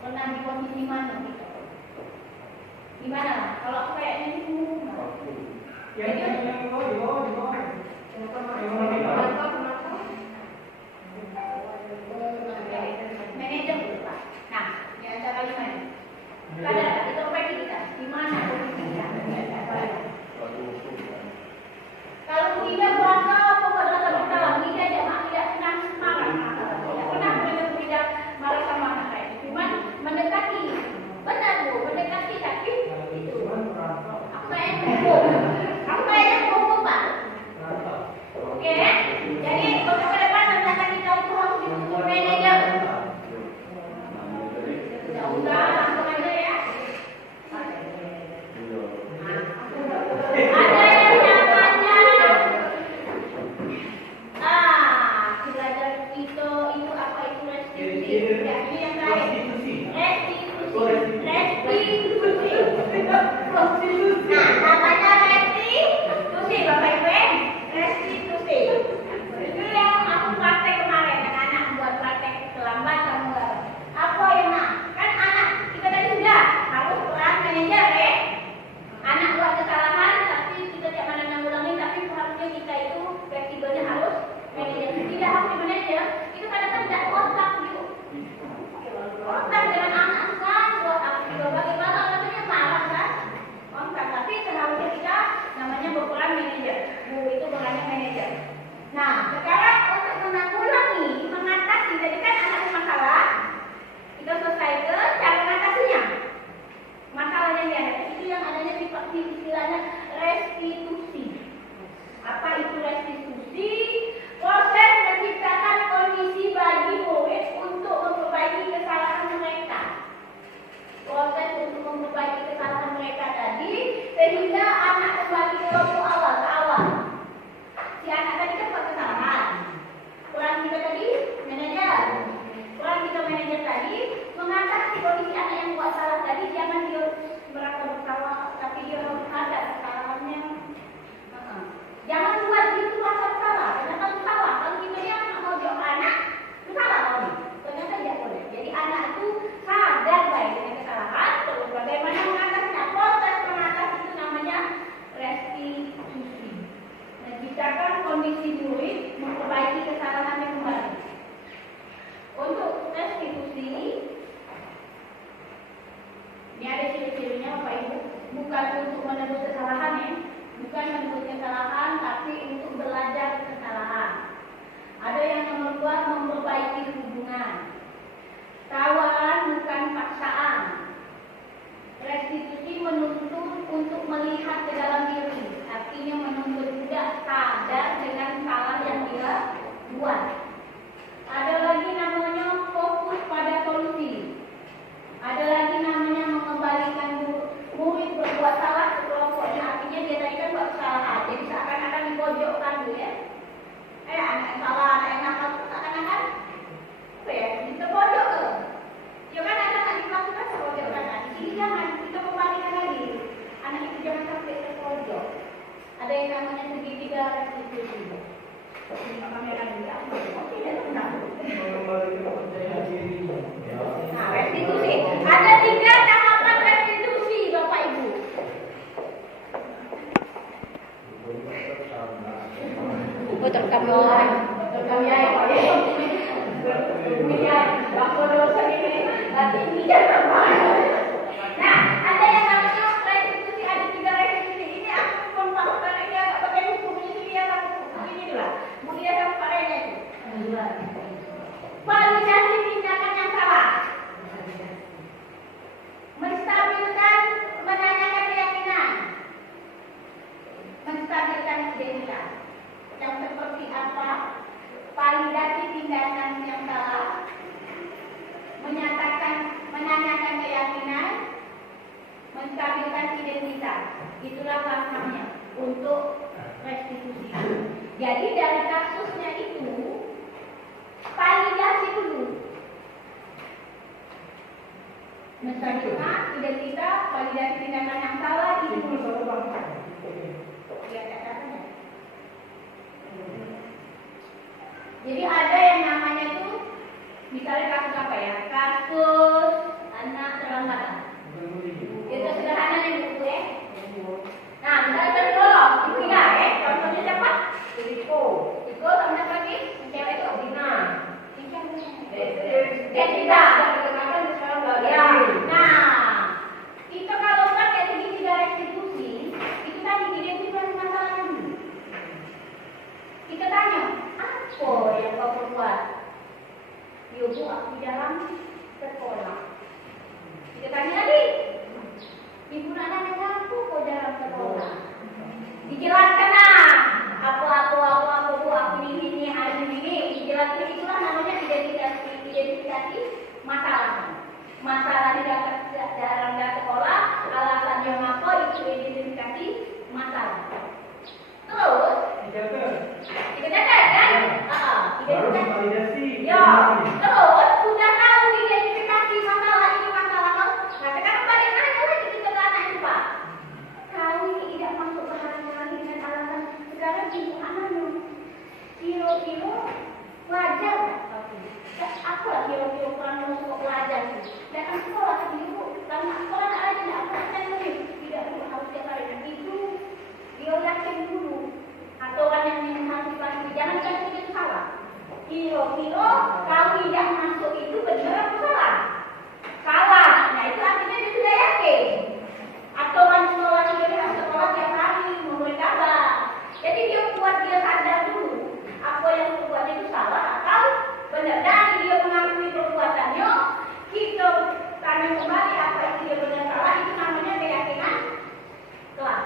pernah di posisi mana kita? Di mana lah? Kalau aku kayaknya di Yang di bawah. Manajer dulu Pak. Nah, ini acara gimana? Kadang introspeksi kita di mana posisi kita? Kalau kita puasa pembuat rasa bersalah, kita jangan tidak senang marah. Tidak pernah tidak marah sama anak saya. Cuma mendekati, benar Bu, mendekati tapi itu. Aku kayaknya hukum Pak. Oke, jadi untuk ke depan rencana kita itu harus ditutup manajer. Ya udah, langsung aja ya. Ada yang namanya belajar itu apa itu restitusi. Ya, ini yang terakhir. Restitusi. Nah, namanya restitusi, Bapak Ibu. Restitusi. Itu yang aku praktek kemarin, yang anak buat praktek terlambat kamu enggak. Apa yang kan anak kita tadi sudah harus peran manajer ya. Anak buat kesalahan tapi kita tidak mana menanggulangi, tapi harusnya kita itu fleksibelnya harus manajer. Tidak harus di manajer, itu kadang-kadang tidak kontak gitu. Kontak dengan anak kan, buat aku juga bagaimana rasanya marah kan? Kontak, tapi seharusnya kita namanya berperan manajer. Bu itu perannya manajer. Nah, sekarang untuk menanggulangi, mengatasi, jadi kan anak masalah, kita selesaikan cara mengatasinya. Masalahnya yang dihadapi itu yang adanya di istilahnya restitusi. Apa itu restitusi? Proses menciptakan kondisi bagi murid untuk memperbaiki kesalahan mereka. Proses untuk memperbaiki kesalahan mereka tadi sehingga anak kembali ke awal. Si anak tadi kan buat kesalahan. Peran kita tadi manajer. Peran kita manajer tadi mengatasi kondisi anak yang buat salah tadi, jangan dia merasa bersalah, tapi dia harus sadar kesalahannya. Jangan buat dia itu merasa bersalah. Ternyata itu salah. Kalau kita dia mau jawab anak, itu salah kali. Ternyata tidak boleh. Jadi anak itu sadar baik dengan kesalahan, terus bagaimana mengatasinya. Proses mengatasi itu namanya restitusi. Menciptakan kondisi murid memperbaiki kesalahannya kembali. Untuk restitusi ini ada ciri-cirinya Bapak Ibu, bukan untuk menebus kesalahan ya, bukan menebus kesalahan, tapi untuk belajar kesalahan. Ada yang nomor 2, memperbaiki hubungan. Tawaran bukan paksaan. Restitusi menuntut untuk melihat ke Kami akan bilang, oh tidak benar. Nah, restitusi. Ada 3 tahapan restitusi, Bapak Ibu. Oh, terekam ya, Pak ya. Punya waktu dosen ini, nanti ini jangan marah. Nah, ada yang namanya restitusi, ada 3 restitusi. Ini aku memahami ini agak pakai hukum ini biar aku ini lah. Mungkin ada pakainya itu. Validasi tindakan yang salah. Menstabilkan, menanyakan keyakinan. Menstabilkan identitas. Yang seperti apa? Validasi tindakan yang salah. Menanyakan keyakinan. Menstabilkan identitas. Itulah langkahnya untuk restitusi. Jadi dari kasusnya itu validasi dulu. Menstabilkan identitas, validasi tindakan yang salah itu dulu. Ya, katanya. Jadi ada yang namanya itu, misalnya kasus apa ya? Kasus anak terlambat. Itu sederhana nih buku ya. Nah, misalnya tergolong, itu tidak ya. Contohnya siapa? Iko sama siapa lagi? Cewek itu Dina. Kita. Ya. Nah, itu kalau pakai segitiga restitusi, itu tadi identifikasi masalahnya dulu. Kita tanya, apa yang kau perbuat? Ya Bu, aku di dalam sekolah. Kita tanya lagi, ibu nak nanya aku kau dalam sekolah. Dijelaskan lah, aku Bu, aku ini hari ini. Dijelaskan, itulah namanya identifikasi masalah. Masalah di dalam sekolah, alasannya apa, itu identifikasi masalah. Terus dikatakan kan? Identifikasi. Ya. Terus sudah tahu identifikasi masalah ini masalah apa? Katakan balik nanya lagi kita tanya itu Pak. Kau ini tidak masuk berhari-hari dengan alasan sekarang ibu anaknya kilo-kilo pelajar. Aku lah kilo-kilo kurang masuk pelajar itu. Datang sekolah tapi ibu karena sekolah tak ada tidak persen lebih. Tidak perlu harus tiap hari dan itu dia yakin dulu. Aturan yang harus dipahami, jangan kan itu salah. Kilo-kilo kalau tidak masuk itu benar atau salah? Salah. Nah itu artinya dia sudah yakin. Aturan sekolah itu harus sekolah tiap hari memberi kabar. Jadi dia buat dia sadar dulu apa yang dibuat itu salah atau benar. Dan dia mengakui perbuatannya. Kita tanya kembali apa itu dia benar salah. Itu namanya keyakinan kelas.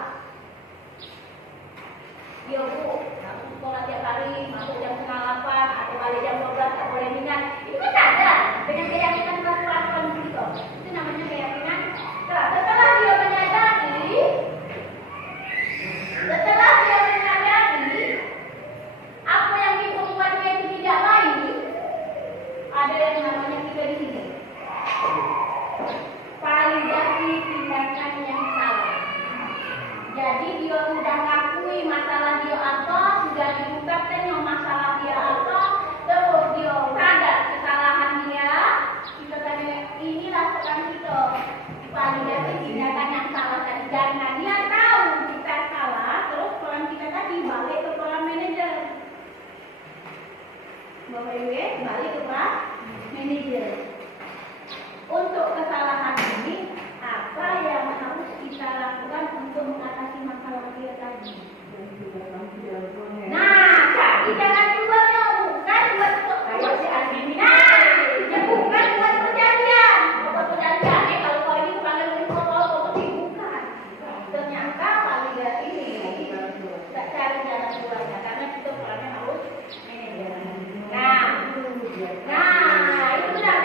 Ya Bu, aku sekolah tiap hari, masuk jam 8 atau balik jam 12, tak boleh minat. Itu kan sadar dengan keyakinan peraturan begitu. Itu namanya keyakinan. Nah, setelah dia menyadari, apa yang diperbuatnya itu tidak baik, ada yang namanya kita di sini. Validasi tindakan yang salah. Jadi dia sudah ngakui masalah dia apa, sudah diungkapkan masalah dia apa, terus dia sadar kesalahan dia. Kita tanya, inilah sekarang kita validasi tindakan yang salah tadi. Karena dia tahu kita salah, terus peran kita tadi balik ke peran manajer. Bapak Ibu ya, balik ke peran manajer. Untuk kesalahan ini, apa yang harus kita lakukan untuk mengatasi masalah dia tadi? Nah, jadi jangan buatnya bukan buat bukan buat perjanjian. Buat perjanjian kalau kau ini bukan dari foto bukan. Ternyata validasi ini tak cari jalan keluarnya karena kita perannya harus manajer. Nah, itu sudah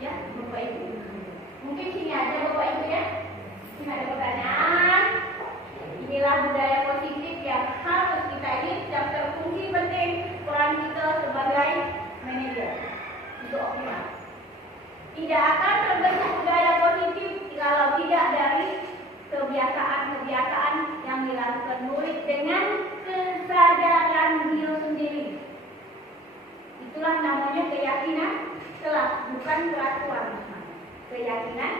Ya, Bapak Ibu. Mungkin sini aja Bapak Ibu ya. Ini ada pertanyaan. Inilah budaya positif yang harus kita ini yang terkunci penting peran kita sebagai manajer itu optimal. Tidak akan terbentuk budaya positif kalau tidak dari kebiasaan-kebiasaan yang dilakukan murid dengan kesadaran diri sendiri. Itulah namanya keyakinan telah, bukan peraturan. Keyakinan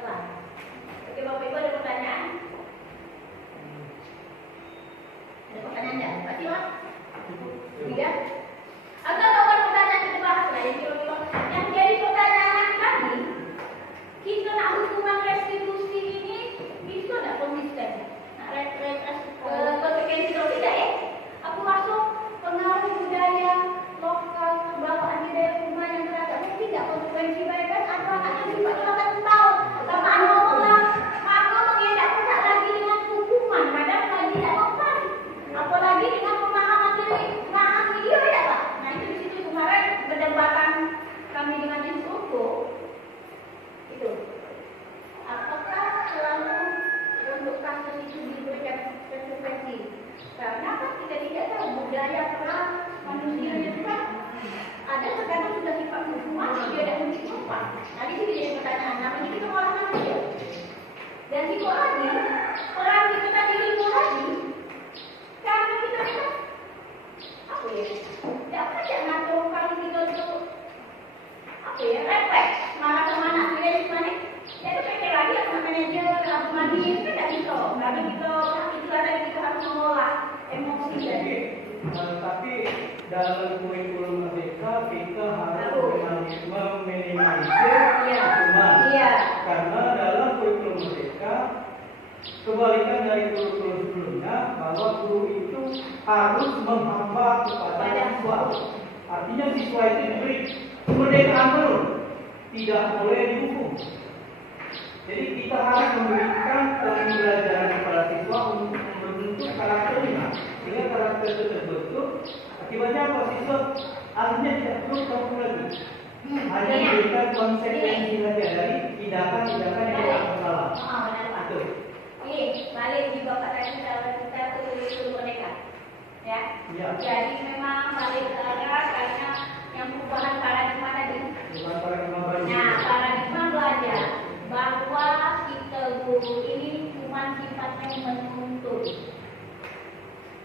telah. Oke Bapak Ibu, ada pertanyaan? Ada pertanyaan enggak? Pasti Pak? Tidak? Atau kalau pertanyaan itu bahas lah yang jadi pertanyaan tadi, kita nak hukuman restitusi ini bisa tidak konsisten? Nak konsekuensi kalau tidak ya? Aku masuk pengaruh budaya lokal kebawaan di daerah rumah yang beragam tidak konsekuensi mereka atau anak juga 8 tahun sama anak orang maka dia tidak pernah lagi dengan hukuman kadang lagi tidak mempan apalagi dengan pemahaman video ya Pak. Nah itu di situ kemarin perdebatan kami dengan Instrukto itu apakah selalu untuk kasus itu diberikan konsekuensi karena kan kita tidak tahu budaya perang manusia itu kan ada terkadang sudah sifat hukuman dia ada hukuman. Nah di sini jadi pertanyaan namanya kita malah manusia dan itu lagi peran kita tadi itu lagi karena kita apa ya tidak ada ngatur kalau kita itu apa ya refleks marah kemana kita di mana ya itu pikir lagi sama manajer langsung mandi itu kan tidak bisa karena kita itu ada kita harus mengolah emosi dan tapi dalam kurikulum merdeka kita harus meminimalisir hukuman. Karena dalam kurikulum merdeka kebalikan dari kurikulum sebelumnya bahwa guru itu harus menghamba kepada siswa. Artinya siswa itu diberi kemerdekaan penuh, tidak boleh dihukum. Jadi kita harus memberikan pembelajaran kepada siswa untuk membentuk karakternya. Sehingga karakter itu terbentuk, akibatnya apa? Siswa akhirnya tidak perlu kamu lagi. Hanya diberikan konsekuensi saja dari tindakan-tindakan yang tidak salah. Itu. Oke, balik di Bapak tadi kalau kita kurikulum merdeka. Ya. Jadi memang balik ke arah karena yang perubahan paradigma tadi. Nah, paradigma belajar bahwa kita guru ini cuma sifatnya menuntut.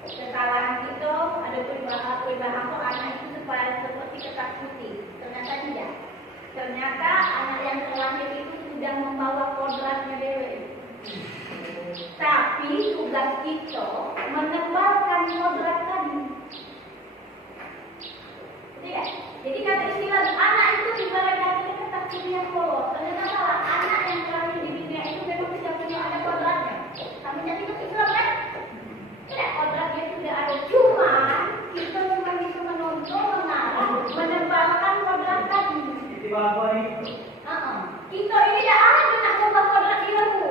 Kesalahan itu ada perubahan kok anak itu seperti ketakuti. Ternyata tidak. Ternyata anak yang terlahir itu sudah membawa kodratnya dewe. Tapi tugas kita menebalkan kodrat tadi. Tidak. Jadi kata istilah anak itu ibaratnya ketakutan yang polos. Ternyata salah. Anak yang terlahir di dunia itu memang sudah punya ada kodratnya. Tapi jadi itu Islam kan? Tidak, kodratnya sudah ada. Cuma kita cuma bisa menonton, mengarah, menebalkan kodrat tadi. Kita ini tidak ada nak ubah kodrat dia bu.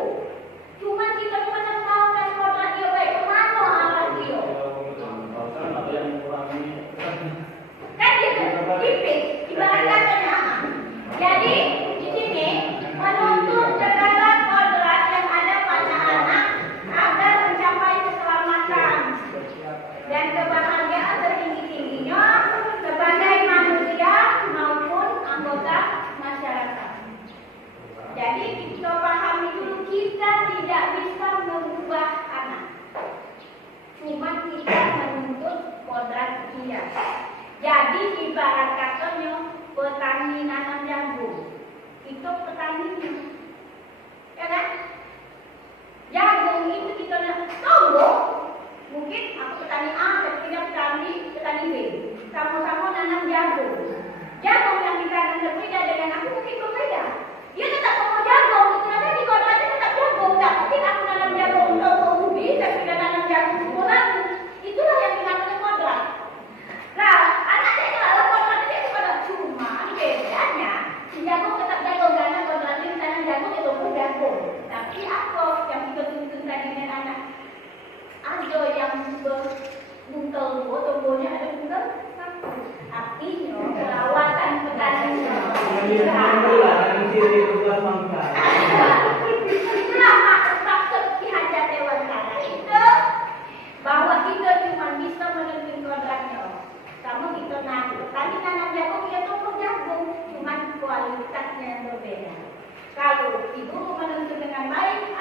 Cuma kita cuma menebalkan kodrat dia baik. Kemana arah dia? Kan dia tipis, ibarat katanya. Jadi di sini menuntut segala kodrat yang ada pada anak agar mencapai keselamatan dan kebahagiaan setinggi-tingginya sebagai manusia maupun anggota Itulah maksud Ki Hajat Dewantara itu, bahwa kita cuma bisa menuntun kodratnya. Kamu itu tadi nanam jagung, dia tumbuh jagung, cuma kualitasnya yang berbeda. Kalau ibu menuntun dengan baik,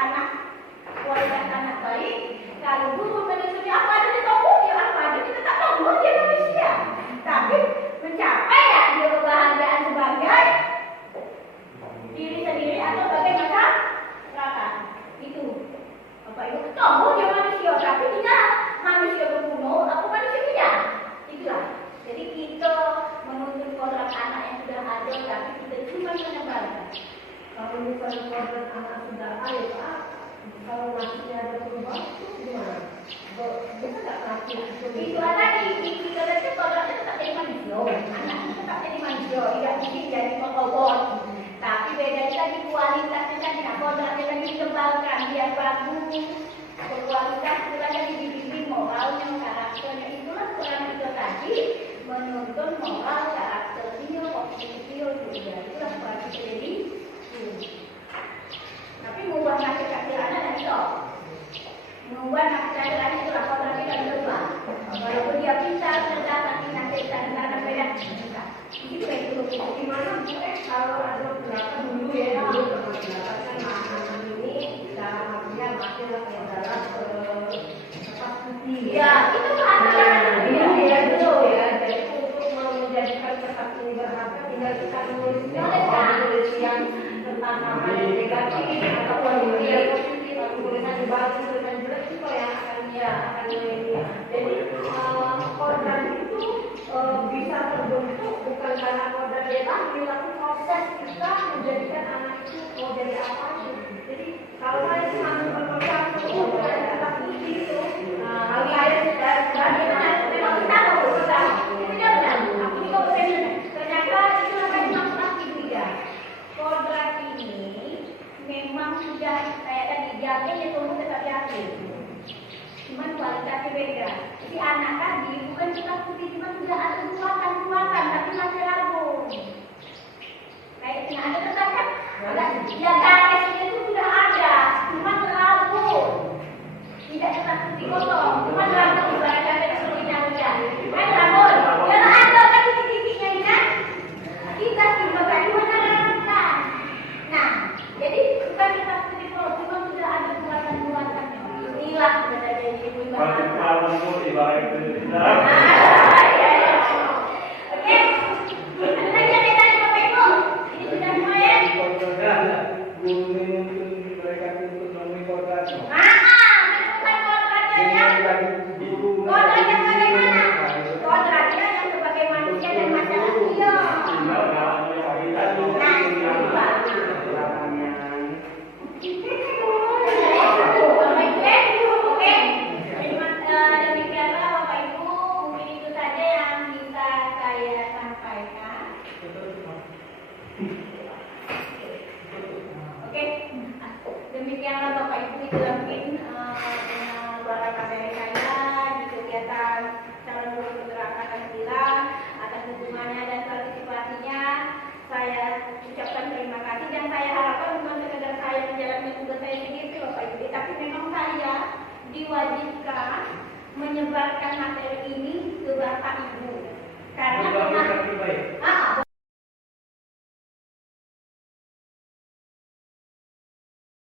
kualitas anak baik. Kalau guru menuntun apa ada di tubuh, dia apa ada di tetap tubuh, dia manusia. Tapi mencapai ya dia kebahagiaan sebagai diri sendiri atau sebagai masyarakat. Itu Bapak Ibu, tubuh dia manusia, tapi tidak manusia berbunuh atau manusia tidak. Itulah. Jadi kita menuntun kodrat anak yang sudah ada, tapi kita cuma menyebarkan. Kalau misalnya kodrat anak sudah ada, Pak, kalau nasinya ada perubahan itu gimana? Bisa nggak nasi? Itu ada di kita itu kodratnya tetap jadi manusia, anaknya tetap jadi manusia, tidak mungkin jadi robot. Tapi beda lagi kualitasnya tadi, kodratnya tadi dikembangkan biar bagus, berkualitas, kulanya dibimbing moralnya, karakternya. Itulah peran kita tadi menuntun moral, karakternya, positifnya juga. Itulah peran kita jadi. Tapi mengubah nasib anak dan itu, mengubah nasib anak itu lah kodrat kita berubah. Walaupun dia pintar, cerdas, tapi nasib dan beda. Itu baik dulu. Gimana kalau ada beberapa dulu ya, dulu pendapat kan anak ini dalam artian masih lah yang dalam tempat suci. Ya, itu perhatian. Iya betul ya. Jadi untuk menjadikan tempat ini berharga, tinggal kita menulisnya, menulis yang tentang hal yang negatif ataupun yang positif, atau tulisan yang bagus, tulisan jelek itu yang akan ini. Jadi kodrat itu bisa terbentuk bukan karena kodrat dia lahir, tapi proses kita menjadikan anak itu mau jadi apa gitu. Jadi kalau saya sih langsung berpegang bukan tempat suci itu. Kalau saya Memang kita mau berusaha. Itu dia benar. Aku juga pengen. Ternyata itu namanya masalah dia. Kodrat ini memang sudah kayak tadi jamin ya tumbuh tetap yakin. Cuman kualitasnya beda. Jadi anak tadi bukan kita putih, cuma sudah ada kuatan, tapi masih ragu. Kayak ini ada tetap kan? Ya garisnya itu sudah ada, cuma ragu. Tidak tetap putih kosong, cuma ragu. Ibarat sampai seperti nyamuknya. Ragu. Yang ada kan titik-titiknya ini kan? Kita timbulkan mana ragukan. Nah, jadi bukan kita putih kosong, cuma sudah ada kuatan-kuatannya. Inilah sebenarnya yang ibu Kalau pengalaman itu ibarat itu tidak. Oke. Ada lagi yang tanya Bapak Ibu? Ini sudah semua ya? Guru menuntun mereka untuk memenuhi kodrat. Menemukan kodratnya ya? Kodrat yang bagaimana? Kodratnya yang sebagai manusia dan manusia. Nah, oke. Demikianlah Bapak Ibu, mungkin itu saja yang bisa saya sampaikan. Oke, demikianlah Bapak Ibu, itulah mungkin suara materi saya di kegiatan calon guru bergerak Pancasila. Atas dukungannya dan partisipasinya, saya ucapkan terima kasih dan saya harapkan bukan sekedar saya menjalankan tugas saya sendiri Bapak Ibu, tapi memang saya diwajibkan menyebarkan materi ini ke Bapak Ibu karena